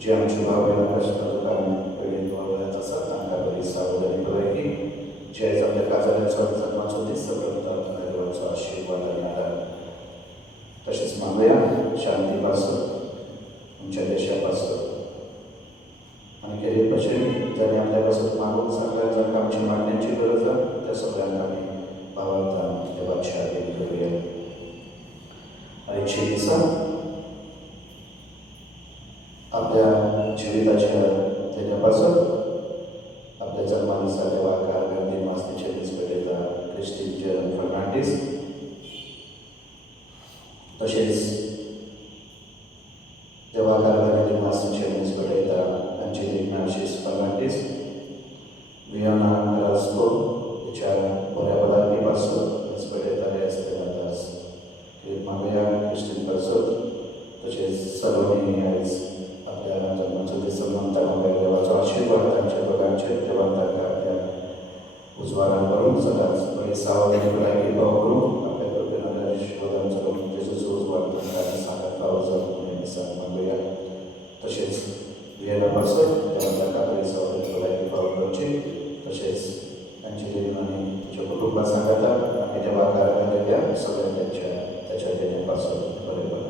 जे आमची भावना कष्टाचं कारण वेळेत वळवण्यात असतात तांका बरी सावधानी बघायची जे आपल्या काजाऱ्याचा जन्माचं दिसतं देवाचा आशीर्वाद आणि आधार तसेच मागूया शांतीपासून तुमच्या देशापासून आणि केले पश्चिम ज्याने आपल्यापासून मागून सगळ्यांना आमची मांडण्याची गरज आहे त्या सगळ्यांना आम्ही भावाचा देवाची आदेश करूया. आईची दिसा आपल्या जीविताच्या त्याच्यापासून आपल्या जन्मानुसार देवा कारभार मास्तीच्या निस्पतेचा क्रिस्टीन जरन फर्नांडिस तसेच देवा कारभार मास्तीच्या निस्पतेचा अंजली नाशिस फर्नांडिस वियाना रास्को तिच्या बऱ्या पदार्थीपासून निस्पतेचा असतानाच मागया क्रिस्टीन परसोद तसेच सर्वनी आयज आपल्या जन्माचं दिवस म्हणता देवाचा आशीर्वाद त्यांच्या दोघांचे देवा आपल्या उजवारा करून सदाच बरी सावधानी बऱ्यापैकी भाव करून आपल्या कृपेनं आशीर्वादांचा करून जेजूस उजवार आणि सांगत आवाजात मागूया. तसेच वियानापासून देवाचा बरी सावधानी बऱ्यापैकी भाव करूची तसेच त्यांची देवीन आणि तिच्या कुटुंबा सांगतात आणि देवा कारभाराच्या सगळ्या त्याच्या देण्यापासून बरे बनवत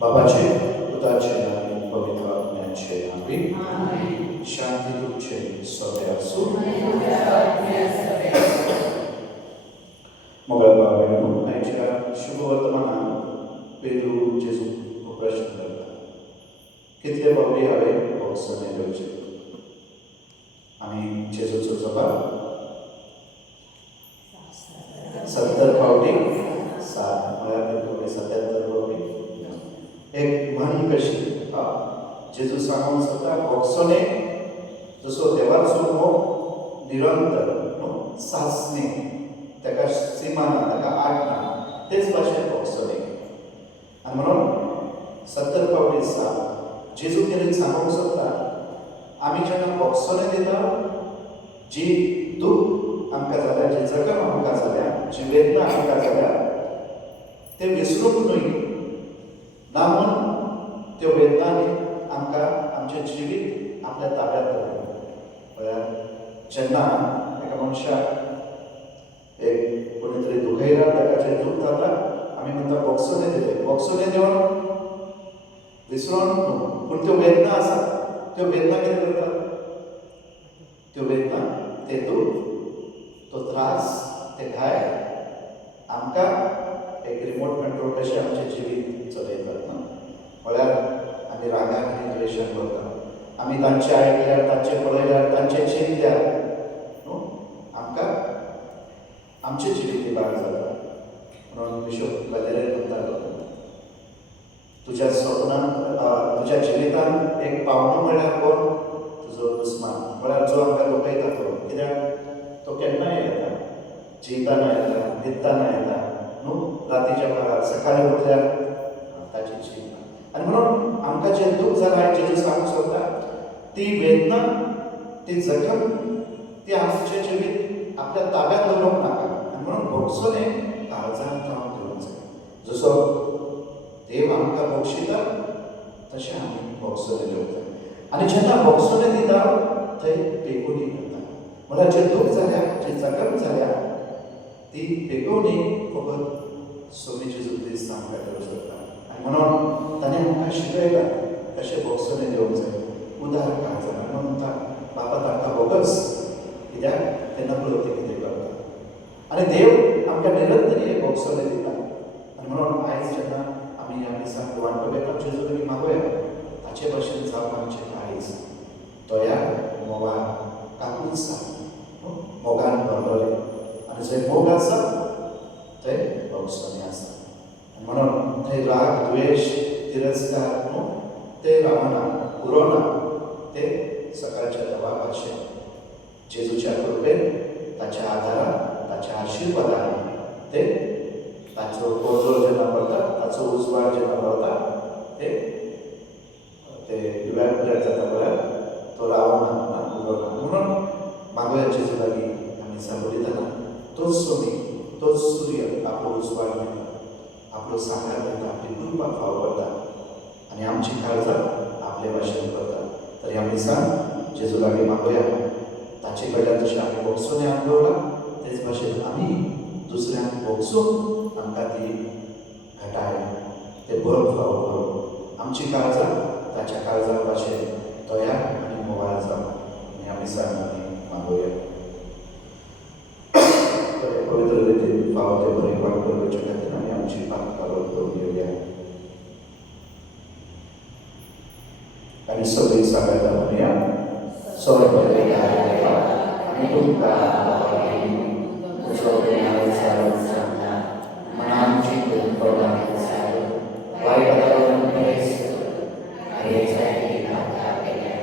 बाबाचे पुताचे आणि पवित्र आत्म्याचे नावे शांती तुमचे स्वतः असो. मंगळवार आईच्या शुभवर्तमानात पेरू जेजू प्रश्न करतात कितले बाबडे हावे बॉक्सने घेवचे आणि जेजूचो जबाब 70 पावटी 7 म्हळ्यार 77 पावटी एक म्हण कशी जेजू सांगून स्वता बॉक्सोने जसो देवाचो मोग निरंतर सासणे ताका सीमा ना ताका आट ना तेच भाशेन बॉक्सोने आणि म्हणून 70 पावटी 7 जेजू कितें सांगूंक सोदता आमी जेन्ना बॉक्सोने दिता जी दूख आमकां जाल्या जी जखम आमकां जाल्या जी वेदना आमकां जाल्या ते विसरूंक न्हय ना म्हूण त्यो वेदनांनी आमकां आमचें जिवीत आपल्या ताब्यांत दवरप. म्हळ्यार जेन्ना एका मनशाक एक कोणी तरी दुखयला ताका जें दूख जाता आमी म्हणटा बॉक्सोने दिले बॉक्सोने दिवन विसरोन न्हू पूण त्यो वेदना आसा त्यो वेदना कितें करतात त्यो वेदना ते दूख तो त्रास ते घाय आमकां एक रिमोट कंट्रोल कशें आमचें जिवीत चलयतात ना. म्हळ्यार आमी रागान आनी द्वेशान करतात आमी तांचें आयकल्यार तांचें पळयल्यार तांचें चिंतल्यार न्हू आमकां आमचें जिवीत इबाड जाता. म्हणून बिशप वलेरे म्हणटालो तुज्या स्वप्नांत तुज्या जिवितांत एक पावणो म्हळ्यार कोण तुजो दुस्मान म्हळ्यार जो आमकां दुखयता तो कित्याक तो केन्नाय येता जिताना येता न्हिदताना येता न्हू रातीच्या वेळार सकाळीं उठल्यार ताची जीवन आनी म्हणून आमकां जें दूख जालां जेजू सांगूंक सोदता ती वेदना ती जखम ती आमचें जिवीत आपल्या ताब्यांत दवरूंक नाका आनी म्हणून भोगसोने काळजांत रावन घेवंक जाय. जसो देव आमकां बक्षिता तशें आमी भोगसोने घेवंक आनी जेन्ना भोगसोने दिता थंय पेकुनी करता म्हळ्यार जें दूख जाल्या जी जखम जाल्या ती पेकोवणी फकत सोमी जेजू क्रिस्त आमकां देव करता आनी म्हणून ताणें आमकां शिकयला कशें बॉक्सोने देवंक जाय उदार काळजान म्हणून म्हणटा बापा तांकां बोगस कित्याक ते नकळो ते कितें करता आनी देव आमकां निरंतरी एक बॉक्सोने दिता आनी म्हणून आयज जेन्ना आमी ह्या दिसाक वांटो जेजू कडेन मागोया ताचे भाशेन जावं आमचें काळीज दोळ्याक मोगान काकूच मोगान भरलोलें आनी जंय मोग आसा थंय बॉक्सोने आसा आनी म्हणून थंय राग द्वेश तिरस्कार न्हू ते रावना उरोना ते सकाळच्या दवा भाशेन जेजूच्या कृपेन ताच्या आदारान ताच्या आशिर्वादान ते ताचो कोजो जेन्ना पडटा ताचो उजवाड जेन्ना पावता ते इवॅपोरेट जाता म्हळ्यार तो रावना उरोना म्हणून मागोया जेजू लागीं आमी साबोरिताना तोच सोमी तोच सूर्य आपलो उजवाड दिता आपलो साकार दिता आपली कृपा फाव करता आनी आमची काळजां आपले भाशेन करता तर ह्या दिसान जेजू लागीं मागोया ताचे कडल्यान जशें आमी बॉक्सोने अनुभवला तेच भाशेन आमी दुसऱ्यांक बॉक्सून आमकां ती घटाय ते बळ फाव करून आमची काळजां ताच्या काळजां भाशेन तयार आनी मोवाळ जावं आनी ह्या दिसान आमी मागोया पवित्र रितीन फाव ते बरें वाट करपाचे खातीर आमी आमची पाक कालोव करून घेवया आनी सगळीं सांगायला म्हणया स्वर्ग देवा आमी तुमकां तुजो प्रेमाळ सारक सांगता मनांची कृपा सार वायट वातावरण पयस आनी जायती नाका केल्या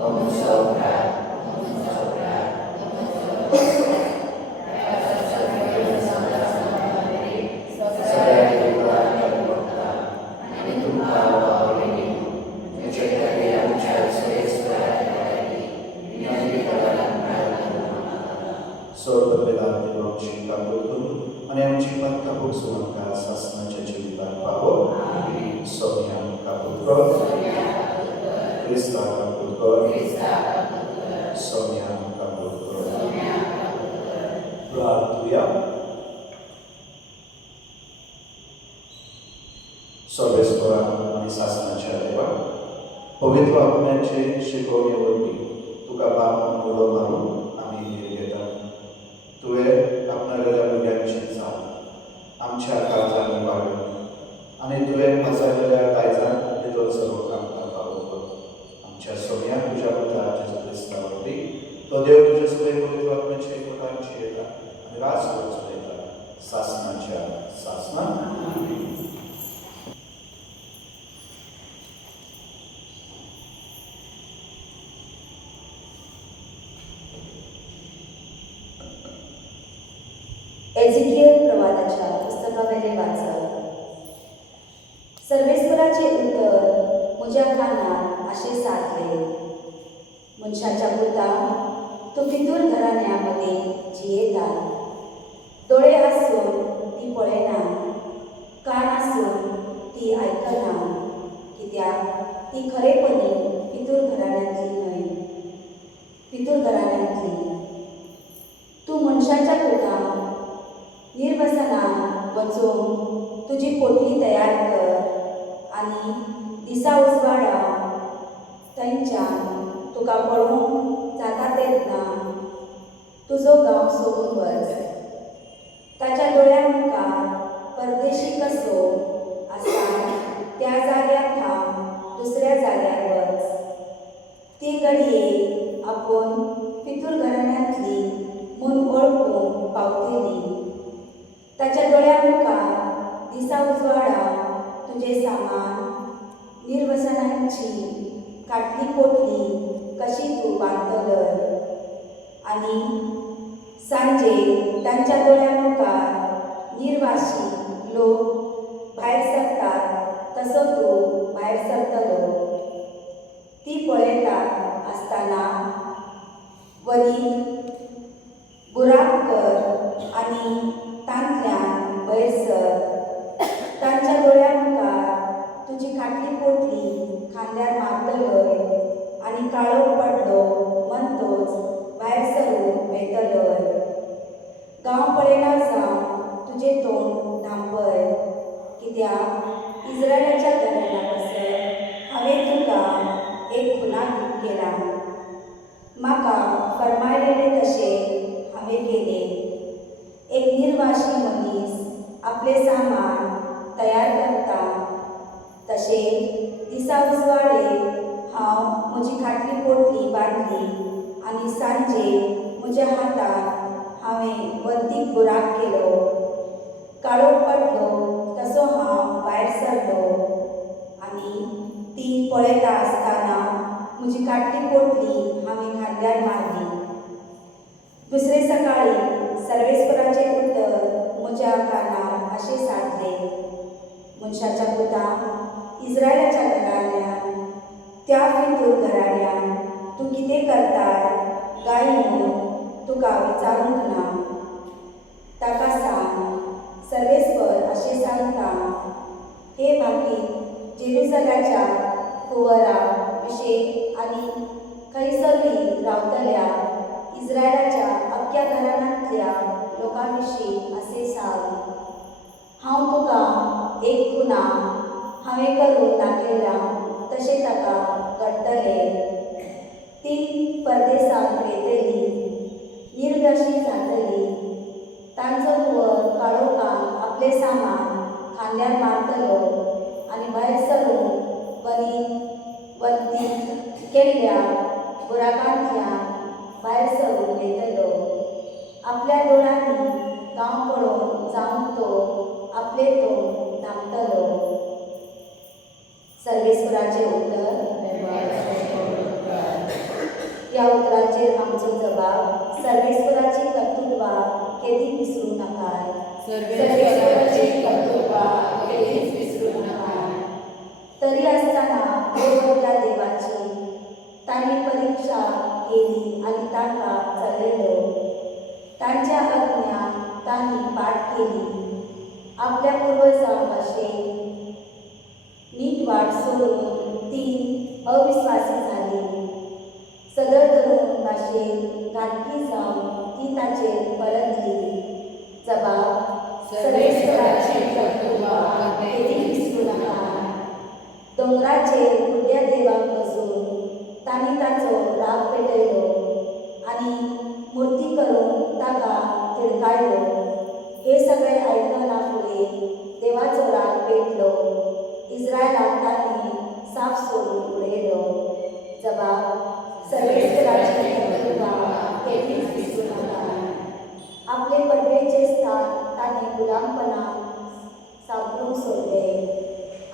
तुमचो प्रात आनी आमची पात कापूक सून आमकां सासणाच्या जिविताक पावो सोम्या कापूक कर क्रिस्ता कापूक कर सोम्या कापूक कर प्रार्थुया सर्वेस्परा आनी सासणाच्या देवा पवित्र आत्म्याचे शिकवणे वरवीं तुका बाप म्हणून उडो मारून आमी हीर घेता तुवें आपणाल्या भुरग्यांची साथ आमच्या काळजांनी वाडय आनी तुवें मासायलेल्या दायजान भितर सरोक आमकां फावो कर आमच्या सोम्याक तुज्या पुता जेजू क्रिस्ता वरवीं तो देव तुजे सगळे पवित्र आत्म्याचे एकवटांची येता आनी रास चलयता सासणाच्या सासणान एजिकियल प्रवादाच्या पुस्तकावेले वाचप सर्वेस्पराचे उतर म्हज्या कानार अशें सारले मनशाच्या पुता तूं पितूर घराण्या जियेता दोळे आसून ती पळयना कान आसून ती आयकना कित्याक ती खरेपणी पितूर घराण्यांतली न्हय पितूर घराण्यांतली तूं मनशाच्या पुता निर्वसनान वचून तुजी पोटली तयार कर आनी दिसा उजवाडा थंयच्यान तुका पळोवंक जाता तेन्ना तुजो गांव सोडून वच ताच्या दोळ्या मुखार परदेशी कसो आसा त्या जाग्यार थांब दुसऱ्या जाग्यार वच ती घडये आपूण पितूर घराण्यांतली म्हूण वळखूंक पावतली ताच्या दोळ्या मुखार दिसा उजवाडा तुजें सामान निर्वसनांची काटली पोटली कशी तूं बांदतलय आनी सांजे तांच्या दोळ्या मुखार निर्वाशी लोक भायर सरतात तसो तूं भायर सरतलो ती पळयतात आसतना वली बुराक कर आनी तांतल्यान भायर सर तांच्या दोळ्या मुखार तुजी खाटली पोटली खांद्यार मारतलय आनी काळोख पडलो म्हणटोच भायर सरून वेतलय गांव पळयना जावन तुजें तोंड धांपय त्या इस्रायलाच्या घराण्या कसं हांवें तुका एक खुना केला. म्हाका फरमायलेले तशें हांवें केले. एक निर्वाशी मनीस आपले सामान तयार करता तशें दिसा उजवाडे हांव म्हजी खाटली पोटली बांदली आनी सांजे म्हज्या हातान हांवें बंदीक बुराक केलो. काळोख पडलो तसो हांव भायर सरलो आनी ती पळयता आसतना म्हजी खाटली पोटली हांवें खांद्यार मारली. दुसरे सकाळी सर्वेस्पराचें उतर म्हज्या कानार अशें सादले. मनशाच्या पुताक इस्रायलाच्या घराण्यान त्या फितूर घराण्यान तूं कितें करताय काय म्हूण तुका विचारूंक ना. ताका सांग, सर्वेस्पर अशें सांगता, हे भाकीत जेरुसलाच्या कुंवरा विशीं आनी खंयसरूय रावतल्या इस्रायलाच्या अख्ख्या घराण्यांतल्या लोकां विशीं अशें सांग. हांव तुका एक खुना हांवें करून दाखयला तशें ताका घडटलें. ती परदेसांत वयतली, निर्गशी जातली. तांचो धुवर काळोखान आपलें सामान खांद्यार मारतलो आनी भायर सरून वंती केल्ल्या बुराकांतल्यान भायर सरून वयतलो. आपल्या दोळांनी गांव पळोवन जावन तो आपले तोंड धांपतलो. सर्वेस्पराचें उतर. ह्या उतराचेर आमचो जबाब, सर्वेस्पराची कर्तृत्वां केदीच विसरूं नाकाय. सर्वेस्पराची कर्तृत्वां केदीच विसरूं नाकाय. तरी आसतना त्या देवाची तांणी परिक्षा केली आनी तांकां चलयलो. तांच्या आज्ञा तांणी पाठ केली. आपल्या पुर्वजां भाशेन नीट वाट सोडून ती अविस्वासी जाली. सदर धरून भाशेन घातकी जावन ती ताचेर परतली. जबाब, सर्वेस्पराची कर्तृत्वां केदीच विसरूं नाकाय. दोंगराचेर बुड्ड्या देवाक बसून तांणी ताचो राग पेटयलो आनी मुर्ती करून ताका तिडकायलो. हे सगळें आयकना फुडें देवाचो राग पेटलो. इस्रायलाक तांणी साप सोडून उडयलो. जबाब, सर्वेस्पराची कर्तृत्वां केदीच विसरूं नाकाय. आपले पदवेचें स्थान तांणी गुलामपणान सांबाळूंक सोदले.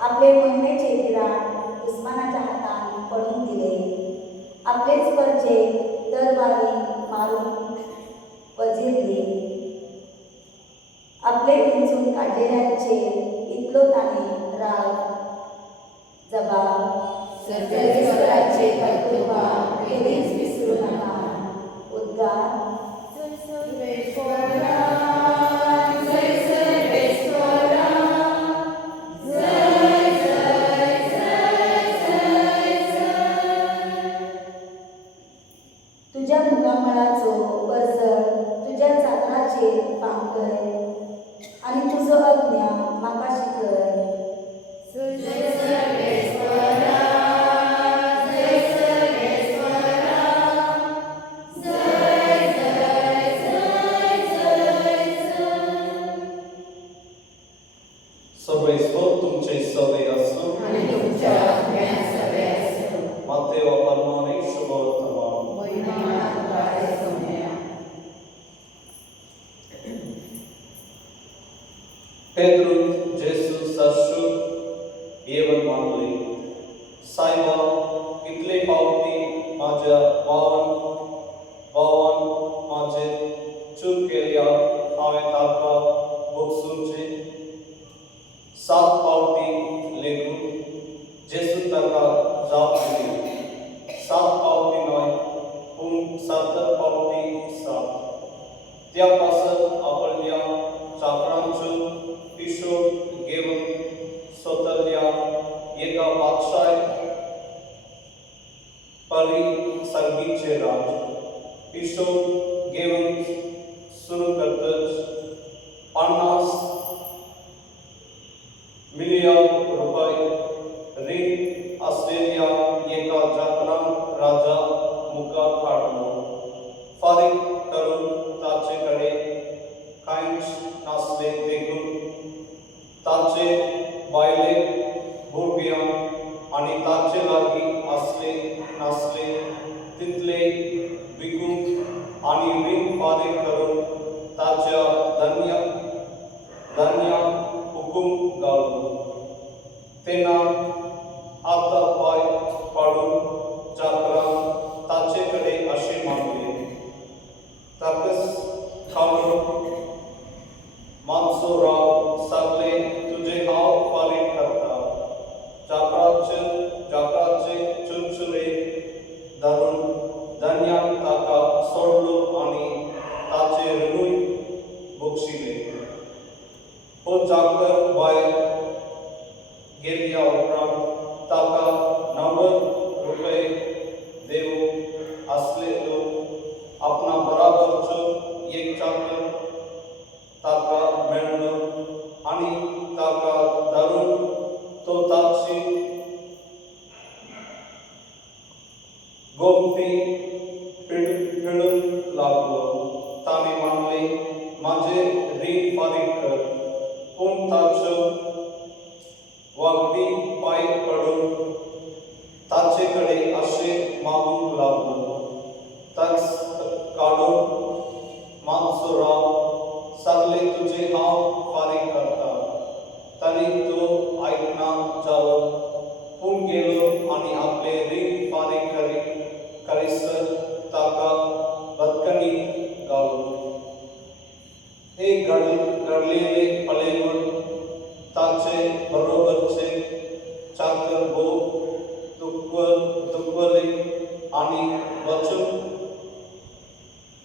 आपले मोहिमेचे विराट दुस्मानाच्या हातान पडून दिले. आपलेच परजे दरबारी मारून वजिरले. आपले विंचून काडलेल्यांचेर इतलो तांणी राग. जबाब, सर्वेस्पराची कर्तृत्वां केदीच विसरूं नाकाय. उद्गार. तुज्या मुखामळाचो परजड तुज्या चांदराचेर पांगय आनी तुजो अज्ञा म्हाका शिकय. सर्वेस्पर तुमचे सवे असो आणि तुमच्या आज्ञा सवे असो. Mateo Parmane Shabbat महिमा तुकारे सोन्या. Pedro Jesus Sashu Evan Manli Saiba इतले पावती माझ्या वावन माझे चूक केल्या हांवें ताका भोगसूंचे. 7 पावटी लेखून जेसू ताका जाप दिली. 7 पावटी न्हय पूण 70 पावटी 7. त्या पासत आपल्या चाकरांच्यो पिशो घेवन सोतल्या एका बादशाह परी संगीतचे राज पिशो घेवन सुरू करतच 50 मिलियन रुपये ऋण असलेल्या एका जागरण राजा मुखार काढलो. फारीक करून त्याच्याकडे काहीच नसले देखून त्याचे बायले भुरग्या आणि त्याचे लागी असले नसले तिथले विकून आणि ऋण फारीक करून त्याच्या धान्य हुकूम घालू. त्यांना आता पाय पाडून जाकरान त्याच्याकडे असे मागले, ताकस खालून मानसोराव सगळे तुझे हाव फारीक करता. जाकराचे चुनचुरे धरून धान्यात ताका सोडलो आणि त्याचे ऋण बक्षिले. हो जाकर बाहेर गेल्या उपरांत ताका 90 रुपये देऊ असलेलो आपणा बराबरचो एक चाकर ताका मेळलो आणि ताका धरून तो ताची गोमती पिळून लागलो. ताने म्हणले, माझे ऋण फारीक कर. पण ताचो वागडी पाय पडून ताचेकडे असे मागूंक लागलो. ताच काढून मानसोराव सगळे तुझे हाव फारीक करता. तरी तो ऐकना जावं. पूण गेलो आणि आपले ऋण फारीक करीसर ताका बदकणीक घालो. हे घडलेले पळेवन ताचे बरोबरचे चाकर भोव दुखवले आणि वचून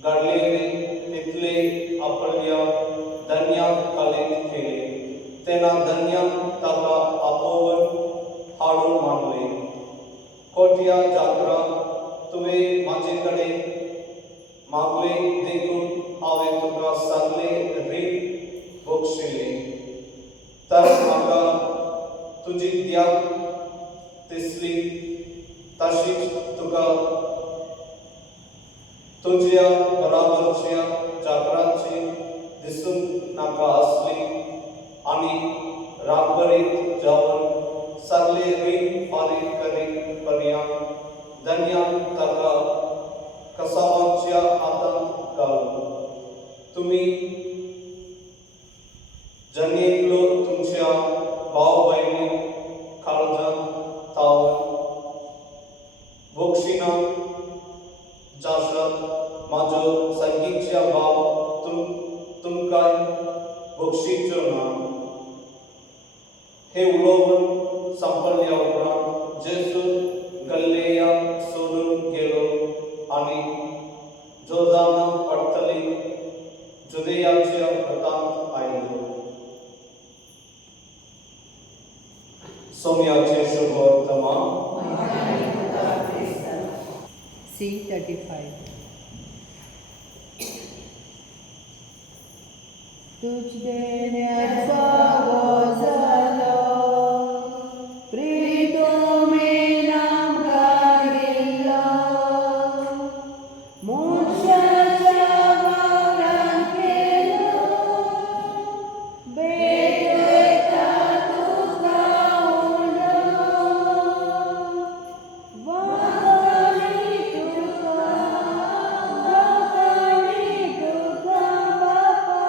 घडलेले तिथले आपल्या धान्यात कालीत केले. त्यांना धान्यात ताका आपोवन हाडून मांडले. कोट्या जाकरा, तुवे माझेकडे मागले देखून हांवें तुका सगळे ऋण बक्षिले. तर म्हाका तुजी त्याग दिसली तशीच तुका तुझ्या बराबरच्या जाकराची दिसून नाका असली आणि रातभरीत जावन सगळे ऋण फारीक करीपर्यंत धान्यात ताका कसाबाच्या हातांत घालू. तुम्ही जनेकलो तुमच्या भाव बहिणी काळजान तावन बक्षिना जाशात माझो संगीतच्या भाव तुमकां बक्षिचो ना. हे उलोवन संपल्या उपरांत जेजू गल्लेया सोडून गेलो आणि जोर्दाना पडतली जुदेयाच्या प्रांतांत आयलो. सोम्याचे शुभ वर्तमान. C35. तुझ देण्यात स्वागत झालो, प्रीतमे नाम गायिल्लो, मोक्षाच्या वावरांत गेलो, बेतोयता तुका उंडो, वागणी तुका बापा,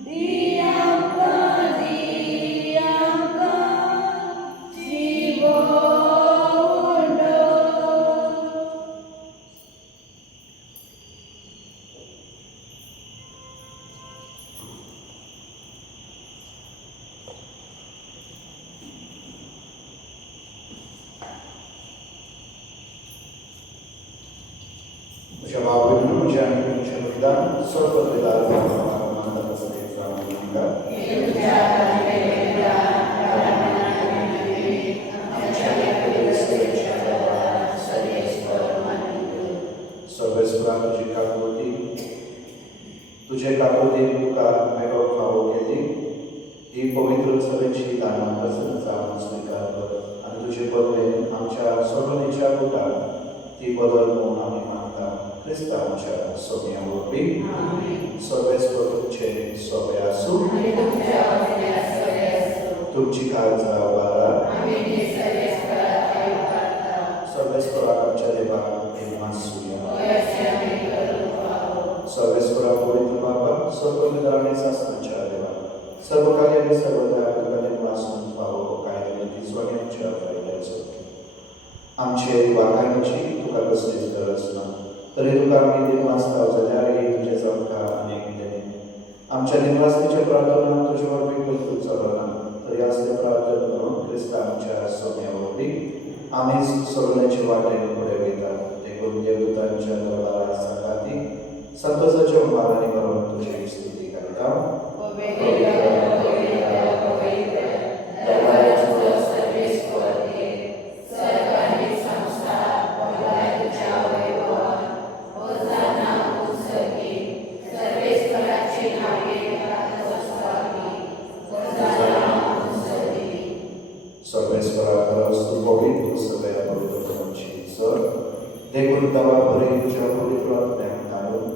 दी आमकां जीव उंडो. म्हज्या भावयेन म्हज्या आनी तुमचें बलिदान सर्व वेदार मानता सदैव सर्वेस्वरा तुझी काकुळटी तुझे काकुळटी तुका आयकप फावो केली. ही पवित्र सभेची दाना प्रसन्न जाऊन स्वीकार कर आणि तुझे पदवे आमच्या सोडवणीच्या पोटात ती बदल होऊन आम्ही मागता ख्रिस्त आमच्या सोम्यावरती सर्वेस्वर तुमचे सोबे असू तुमची काळजा वारा सर्वेस्वर आमच्या देवा सर्वेस्वरा पवित्र बाबा सर्व शास्त्रांच्या देवा सर्व कार्याने सर्व त्यागाने वाचून पाहो काय स्वयंच्या फायद्याचं आमचे वागायची तुका कसलीच गरज ना तरी तुका आम्ही निर्वाचताव जाल्यार तुझे जावका अनेक देणे आमच्या निर्वाचनेच्या प्रार्थना तुझ्यावर बिलकुल चलना तरी असले प्रार्थना करून ख्रिस्त आमच्या सोम्यावरती आम्ही सोडण्याचे वाटे पुढे घेतात ते गुण देवदूतांच्या दरबारात संगाती संतोषाच्या माराने करून तुझी स्तुती करता सर्वेश्वरा पवित्र सगळ्या पवित्रपणाची सर देखून तवा बरे तुझ्या पवित्र घालून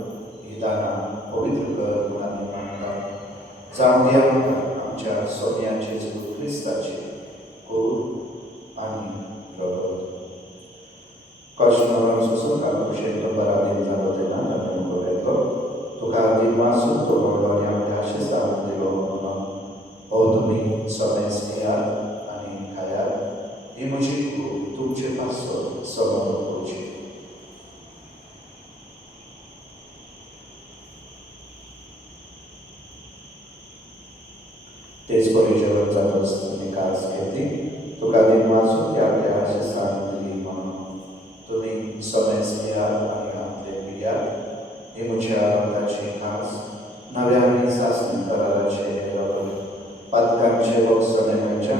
ही दाना पवित्र कर गुणाने मानतात जाऊन द्या आमच्या सोन्याचे ख्रिस्ताचे कोर आणि प्रबोध कष्टनवरांग सुसुका कुशेंद्र बराधीन झालो ते ना आपण बोलतो तुका आधी मासून तो बरोबर यामध्ये असे सांगून दिलो म्हणून हो तुम्ही सोन्यास घ्या आणि खाया ही म्हजी तुमचे पासून समोर होची तेच परिचयावर जात असताना कास घेतली तुका दिन वाचून त्या असे सांगून दिली म्हणून तुम्ही सोन्यास घ्या आणि आपले घ्या ही मुझ्या रक्ताची खास नव्याने शासन कराराचे पातकांचे लोक सदैवाच्या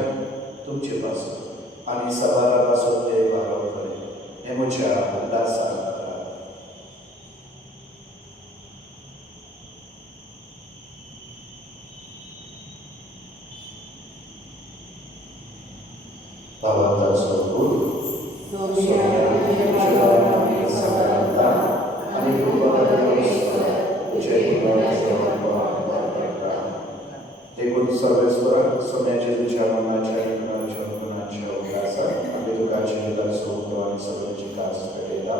तुमचे पासून आणि सवारापासून ते वारवकडे हे मुझ्या दासा भावाचा स्वरूप देखून सर्वेश्वर सोन्याचे तुझ्या मनाच्या गुणाच्या उल्हासात आम्ही तुकाचे दर्शवतो आणि सर्वांची कास केला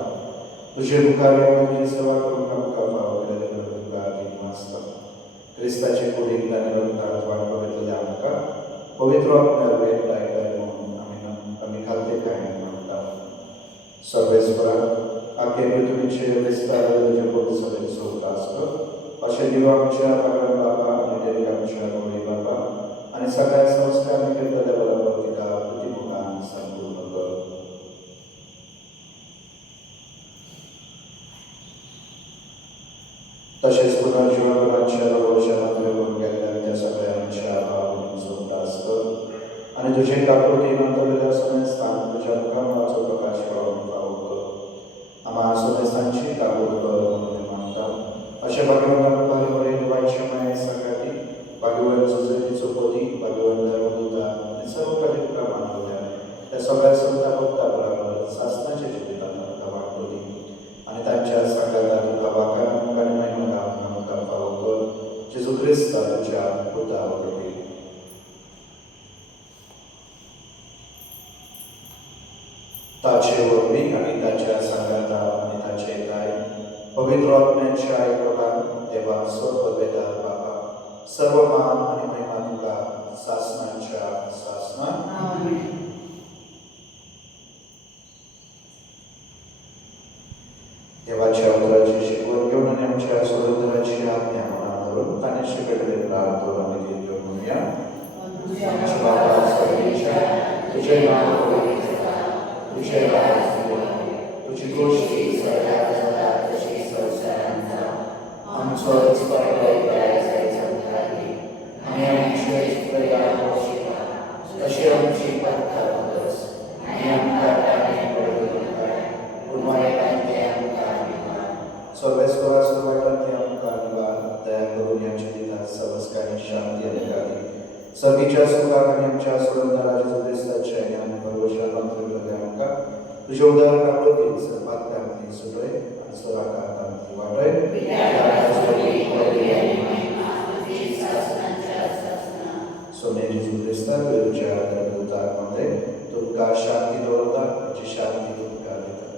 तुझे मुखाने सेवा करून आमका पावलेले तुका दिन वाचता ख्रिस्ताचे पुढील आणि रक्तात वाढवलेले आमका पवित्र आपल्या वेळ काय म्हणून आम्ही खालते काय म्हणतात सर्वेश्वरा आखे पृथ्वीचे विस्तार तुझ्या पोट सदैव सोडतास कर असे दिव आमच्या भगवान बाबा आणि देवी आमच्या गोळी बाबा आणि सगळ्या संस्कार केलेल्या बरोबरीका प्रतिमुखान संपूर्ण कर तसेच पुनर्जीवनाच्या वर्षात घेऊन गेलेल्या त्या सगळ्यांच्या भावने सोडतास कर आणि तुझे कापडी नंतरल्या समय स्थान तुझ्या मुखामाचा प्रकाश पाहून पाहू कर आम्हा स्वदेशांची काबूल कर म्हणून मानतात अशा भगवान वाईशमय सगळ्याती भगवान सुजनी चोपदी भगवान धर्मदूता आणि सर्व काही प्रमाण त्या सगळ्या संता भक्ताबरोबर शासनाच्या जीवितांना वाटली आणि त्यांच्या संघाला तुका वाकाने महिमा पाहू कर जेजू ख्रिस्त तुझ्या पुतावरती ताचे वर्णी आणि त्याच्या संघाता आणि त्याचे काय पवित्र आत्म्याच्या ऐकतात देवा स्वपदेदार बाबा सर्व मान आणि महिमा तुका शासनाच्या शासनात देवाच्या उदराची शिकवण घेऊन आणि आमच्या स्वतंत्राची आज्ञा म्हणा करून आणि शिकवले प्रार्थना आम्ही घेऊन म्हणूया तुझे नाव तुझे तुझी गोष्टी सगळीच्या सुखा सुवाक आनी आमच्या सोडवणारा जेजू क्रिस्ताच्या आनी भरवशान वापरलेल्या आमकां तुज्या उदार कापडीन सर्वात आमची सुटय आनी सोराकार आमची वाटय सोने जेजू क्रिस्ता तुझ्या उदारामध्ये तुमकां शांती दवरता जी शांती तुमकां दिता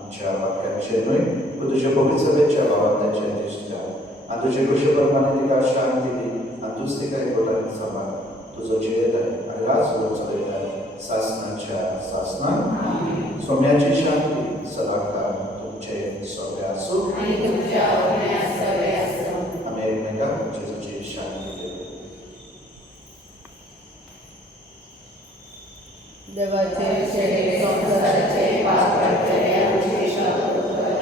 आमच्या वाक्याचे न्हय पूण तुज्या पवित्र सभेच्या भावांच्या दिश्ट्यान आनी तुजे कशे प्रमाणे तिका शांती दी आनी तुज तिका एकवटान सांबाळ तुजो जियेताय आनी राज चलयताय सासणाच्या सासणान सोम्याची शांती सदाकाळ तुमचे सोबे आसूं आमी एकमेकांक जेजूची शांती दिवं. देवाचे शेडे संसाराचे पाप करतले आमचे शत्रुकर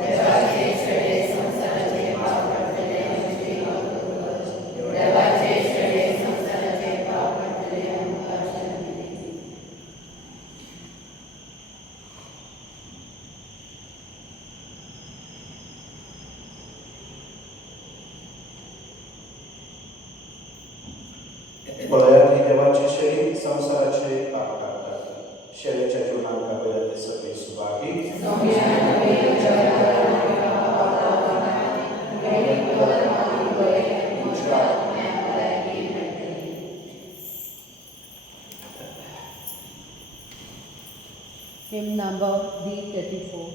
देवाचे शेडे संसाराचे पाप करतले आमचे शत्रुकर देवाचे शेडे संसाराचे पाप करतले आमकां शांती दी. पळयात ही देवाची शेळी संसाराचे पाप काडटा शेळेच्या जिवनाक कापयल्या ती सगळी सुवागी Hymn number D34.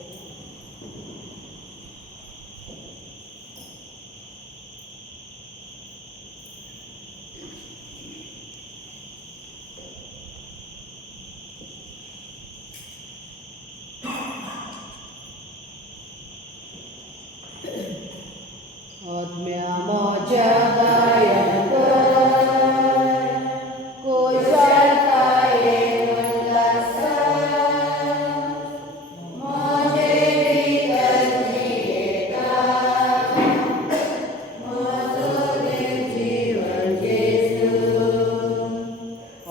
आत्म्या माझ्या गायन कर, कुशलताये उल्हास, माझे भीतर जियेता, माझो देव जीवन येशू.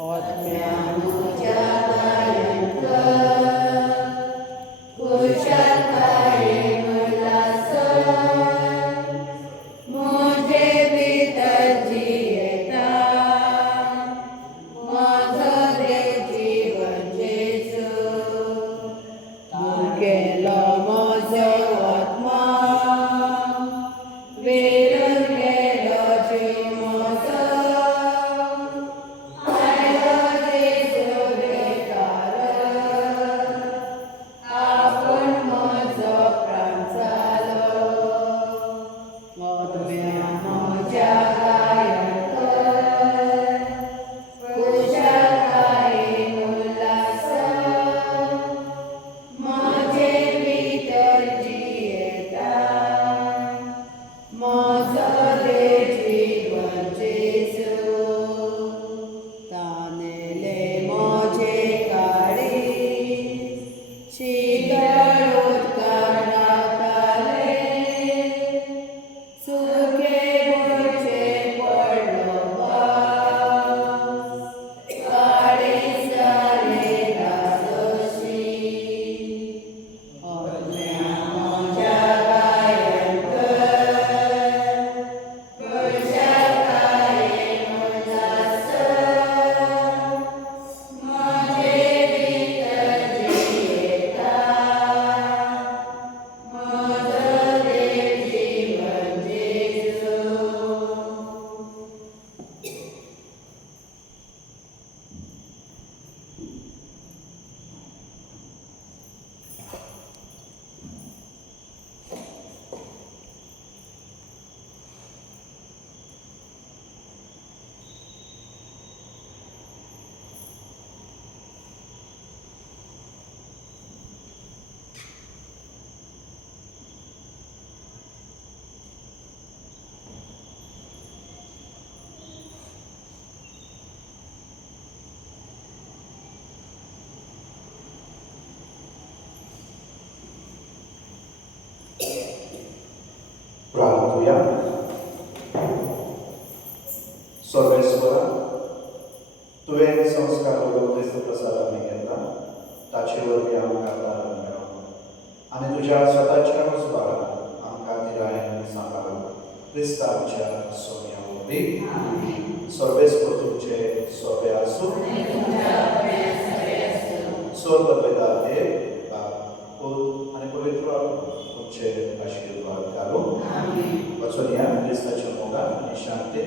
आत्म्या माझ्या गायन कर, कुशलताये उल्हास, मुझे भीतर जियेता, माझो देव जीवन येशू. तू केलो म्हजो आत्मा, वेरून गेलो जीव म्हजो, आयलो येशू बेकार, आपूण म्हजो प्राण जालो. आत्म्या माझ्या गायन कर, कुशलतायेन उल्हास, माझे भीतर जियेता, माझो देव जीवन येशू. तानेले माझे काळीज, शीतळ उदकान रावताले, सुखे मुझे पडलो पावस, काळीज जालेला दोशी. आत्म्या माझ्या गायन कर, कुशलतायेन उल्हास, माझे भीतर जियेता, माझो देव जीवन येशू. प्रार्थूया. सर्वेश्वरा, तुवें संस्कार क्रिस्त प्रसाद आमी घेता ताचे वरवीं आमकां दान मेळ्ळो आनी तुज्या स्वताच्या सुवाळ्यान आमकां धिरायेन सांबाळ क्रिस्तांच्या सोन्या वरवीं सर्वेस्व तुमचे सोबे आसूं स्वर्ग पिता देव पूत आनी पवित्र आत्मा तुमचे आशीर्वाद घालूं वचून या क्रिस्ताच्या मोगान आनी शांती